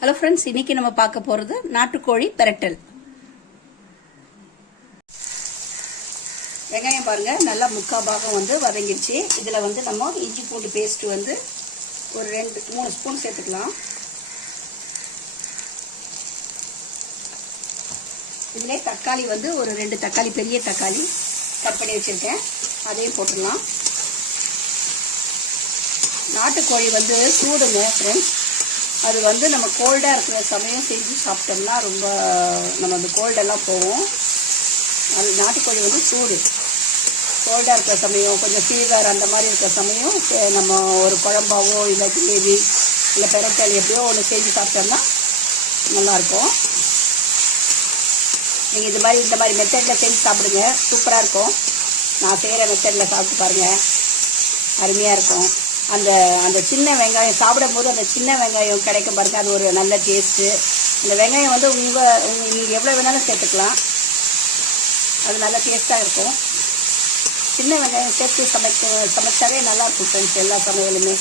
Hello friends இன்னைக்கு நம்ம பார்க்க போகிறது நாட்டுக்கோழி பெரட்டல். வெங்காயம் பாருங்க நல்லா முக்கால் பாகம் வந்து வதங்கிடுச்சு. இதில் வந்து நம்ம இஞ்சி பூண்டு பேஸ்ட் வந்து ஒரு ரெண்டு மூணு ஸ்பூன் சேர்த்துக்கலாம். இதிலே தக்காளி வந்து ஒரு ரெண்டு தக்காளி பெரிய தக்காளி கட் பண்ணி வச்சுருக்கேன். அதையும் போட்டுடலாம். நாட்டுக்கோழி வந்து சூடுங்க ஃப்ரெண்ட்ஸ் அது வந்து நம்ம கோல்டாக இருக்கிற சமயம் செஞ்சு சாப்பிட்டோம்னா ரொம்ப நம்ம அந்த கோல்டெல்லாம் போகும். அது நாட்டுக்கோழி வந்து சூடு. கோல்டாக இருக்கிற சமயம் கொஞ்சம் ஃபீவர் அந்த மாதிரி இருக்கிற சமயம் நம்ம ஒரு குழம்பாவோ இல்லை கிரேவி இல்லை பெரட்டல் எப்படியோ ஒன்று செஞ்சு சாப்பிட்டோம்னா நல்லாயிருக்கும். நீங்கள் இது மாதிரி இந்த மாதிரி மெத்தடில் செஞ்சு சாப்பிடுங்க. சூப்பராக இருக்கும். நான் செய்கிற மெத்தடில் சாப்பிட்டு பாருங்கள் அருமையாக இருக்கும். அந்த அந்த சின்ன வெங்காயம் சாப்பிடும்போது அந்த சின்ன வெங்காயம் கிடைக்கும் பாருங்க அது ஒரு நல்ல டேஸ்ட்டு அந்த வெங்காயம் வந்து உங்கள் உங்கள் நீங்கள் எவ்வளோ வேணாலும் சேர்த்துக்கலாம். அது நல்ல டேஸ்ட்டாக இருக்கும். சின்ன வெங்காயம் சேர்த்து சமைக்க சமைச்சாவே நல்லாயிருக்கும் ஃப்ரெண்ட்ஸ் எல்லா சமையலுமே.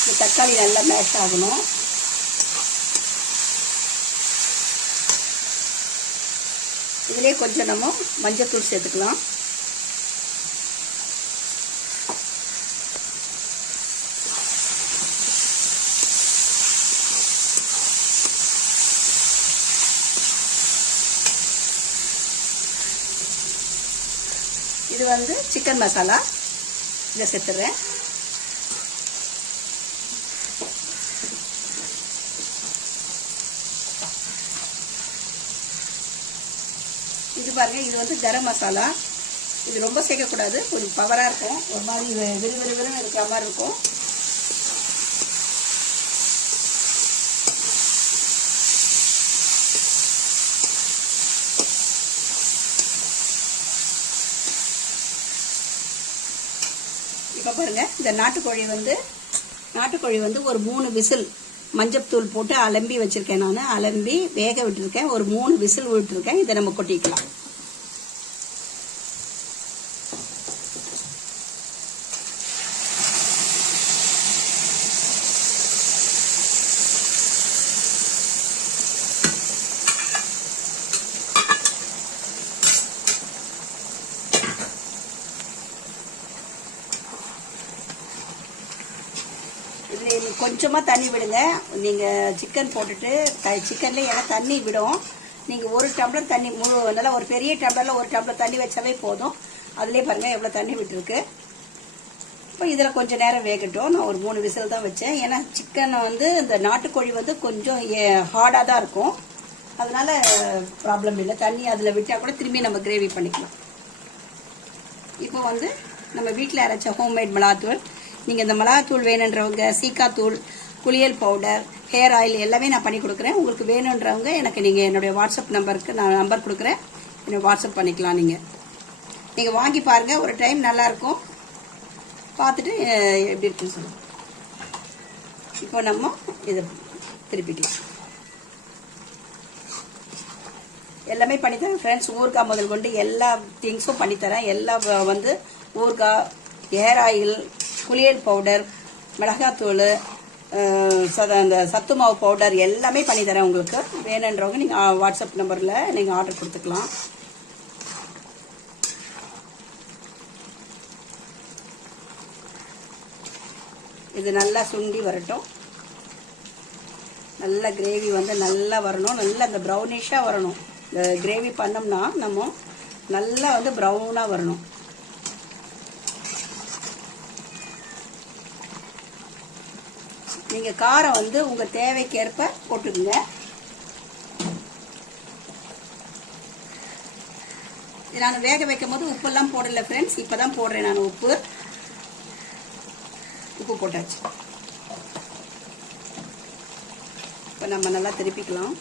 இந்த தக்காளி நல்லா மேஷ் ஆகணும். இதிலே கொஞ்சம் நம்ம மஞ்சத்தூள் சேர்த்துக்கலாம். இது வந்து சிக்கன் மசாலா இதை சேர்த்துறேன் இது பாருங்க இது வந்து கரம் மசாலா இது ரொம்ப சேர்க்கக்கூடாது கொஞ்சம் பவராக இருக்கும். ஒரு மாதிரி வி- இருக்கிற மாதிரி இருக்கும். இப்போ பாருங்க இந்த நாட்டுக்கோழி வந்து நாட்டுக்கோழி வந்து ஒரு மூணு விசில் மஞ்சத்தூள் போட்டு அலம்பி வச்சுருக்கேன் நான். அலம்பி வேக விட்டுருக்கேன். ஒரு மூணு விசில் விட்டுருக்கேன். இதை நம்ம கொட்டிக்கலாம் இதில் கொஞ்சமாக தண்ணி விடுங்க. நீங்கள் சிக்கன் போட்டுட்டு சிக்கன்லேயே ஏன்னா தண்ணி விடும். நீங்கள் ஒரு டம்ளர் தண்ணி முழு நல்லா ஒரு பெரிய டம்ளரில் ஒரு டம்ளர் தண்ணி வச்சாவே போதும். அதுலேயே பாருங்கள் எவ்வளோ தண்ணி விட்டுருக்கு. இப்போ இதில் கொஞ்சம் நேரம் வேகட்டும். நான் ஒரு மூணு விசில் தான் வச்சேன். ஏன்னா சிக்கனை வந்து இந்த நாட்டுக்கோழி வந்து கொஞ்சம் ஹார்டாக தான் இருக்கும். அதனால் ப்ராப்ளம் இல்லை. தண்ணி அதில் விட்டால் கூட திரும்பி நம்ம கிரேவி பண்ணிக்கலாம். இப்போ வந்து நம்ம வீட்டில் அரைச்ச ஹோம்மேட் மிளகாத்தூள். நீங்கள் இந்த மிளகாத்தூள் வேணுன்றவங்க சீக்காத்தூள் குளியல் பவுடர் ஹேர் ஆயில் எல்லாமே நான் பண்ணி கொடுக்குறேன். உங்களுக்கு வேணுன்றவங்க எனக்கு நீங்கள் என்னுடைய வாட்ஸ்அப் நம்பருக்கு நான் நம்பர் கொடுக்குறேன். என்னை வாட்ஸ்அப் பண்ணிக்கலாம் நீங்கள் நீங்கள் வாங்கி பாருங்கள் ஒரு டைம் நல்லாயிருக்கும் பார்த்துட்டு எப்படி இருக்குன்னு சொல்லுங்கள் இப்போ நம்ம இதை திருப்பிக்கலாம். எல்லாமே பண்ணித்தரேன் ஃப்ரெண்ட்ஸ் ஊறுகாய் முதல் கொண்டு எல்லா திங்ஸும் பண்ணித்தரேன். எல்லா வந்து ஊறுகாய் ஹேர் ஆயில் குளியல் பவுடர் மிளகாத்தூள் சத அந்த சத்து மாவு பவுடர் எல்லாமே பண்ணித்தரேன் உங்களுக்கு. வேணுன்றவங்க நீங்கள் வாட்ஸ்அப் நம்பரில் நீங்கள் ஆர்டர் கொடுத்துக்கலாம். இது நல்லா சுண்டி வரட்டும். நல்ல கிரேவி வந்து நல்லா வரணும். நல்லா அந்த ப்ரௌனிஷாக வரணும். இந்த கிரேவி பண்ணோம்னா நம்ம நல்லா வந்து ப்ரௌனாக வரணும். நீங்கள் காரம் வந்து உங்கள் தேவைக்கேற்ப போட்டுக்குங்க. நான் வேக வைக்கும் போது உப்பெல்லாம் போடலை ஃப்ரெண்ட்ஸ் இப்போ தான் போடுறேன் நான் உப்பு. உப்பு போட்டாச்சு. இப்போ நம்ம நல்லா திருப்பிக்கலாம்.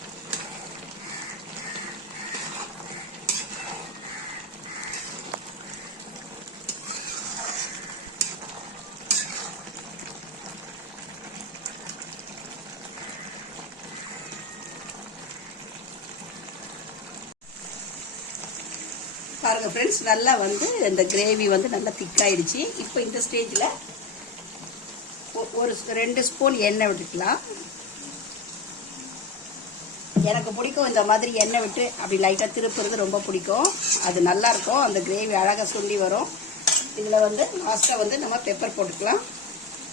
பாருங்க ஃப்ரெண்ட்ஸ் நல்லா வந்து இந்த கிரேவி வந்து நல்லா திக்காயிடுச்சு இப்போ இந்த ஸ்டேஜில் ஒரு ரெண்டு ஸ்பூன் எண்ணெய் விட்டுக்கலாம். எனக்கு பிடிக்கும் இந்த மாதிரி எண்ணெய் விட்டு அப்படி லைட்டாக திருப்புறது ரொம்ப பிடிக்கும். அது நல்லாயிருக்கும் அந்த கிரேவி அழகாக சுண்டி வரும். இதில் வந்து லாஸ்ட்டாக வந்து நம்ம பெப்பர் போட்டுக்கலாம்.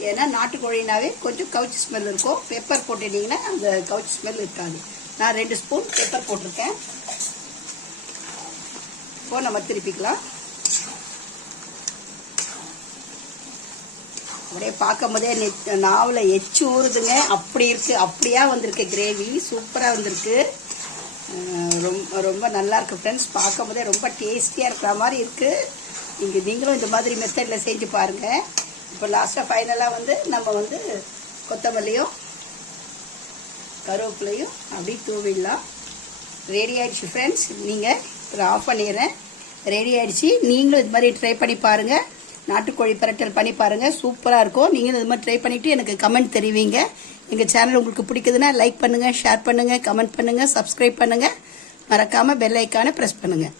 ஏன்னா நாட்டுக்கோழினாவே கொஞ்சம் கவுச்சி ஸ்மெல் இருக்கும். பெப்பர் போட்டுட்டிங்கன்னா அந்த கவுச்சி ஸ்மெல் இருக்காது. நான் ரெண்டு ஸ்பூன் பெப்பர் போட்டிருக்கேன். இப்போ நம்ம திருப்பிக்கலாம். அப்படியே பார்க்கும் போதே நாவில் எச்சு ஊறுதுங்க. அப்படி இருக்கு அப்படியா வந்திருக்கு கிரேவி. சூப்பராக வந்திருக்கு. ரொம்ப ரொம்ப நல்லா இருக்குது ஃப்ரெண்ட்ஸ் பார்க்கும் போதே ரொம்ப டேஸ்டியாக இருக்கிற மாதிரி இருக்குது இங்கே நீங்களும் இந்த மாதிரி மெத்தடில் செஞ்சு பாருங்கள் இப்போ லாஸ்ட்டாக ஃபைனலாக வந்து நம்ம வந்து கொத்தமல்லியும் கருவேப்பிலையும் அப்படி தூவிடலாம். ரெடி ஆயிடுச்சு ஃப்ரெண்ட்ஸ் நீங்கள் இப்போ ஆஃப் பண்ணிடுறேன். ரெடி ஆயிடுச்சு. நீங்களும் இது மாதிரி ட்ரை பண்ணி பாருங்கள் நாட்டுக்கோழி பரட்டல் பண்ணி பாருங்கள் சூப்பராக இருக்கும். நீங்களும் இது மாதிரி ட்ரை பண்ணிவிட்டு எனக்கு கமெண்ட் தெரிவிங்க. எங்கள் சேனல் உங்களுக்கு பிடிக்குதுன்னா லைக் பண்ணுங்கள் ஷேர் பண்ணுங்கள் கமெண்ட் பண்ணுங்கள் சப்ஸ்கிரைப் பண்ணுங்கள் மறக்காமல் பெல் ஐக்கானை ப்ரெஸ் பண்ணுங்கள்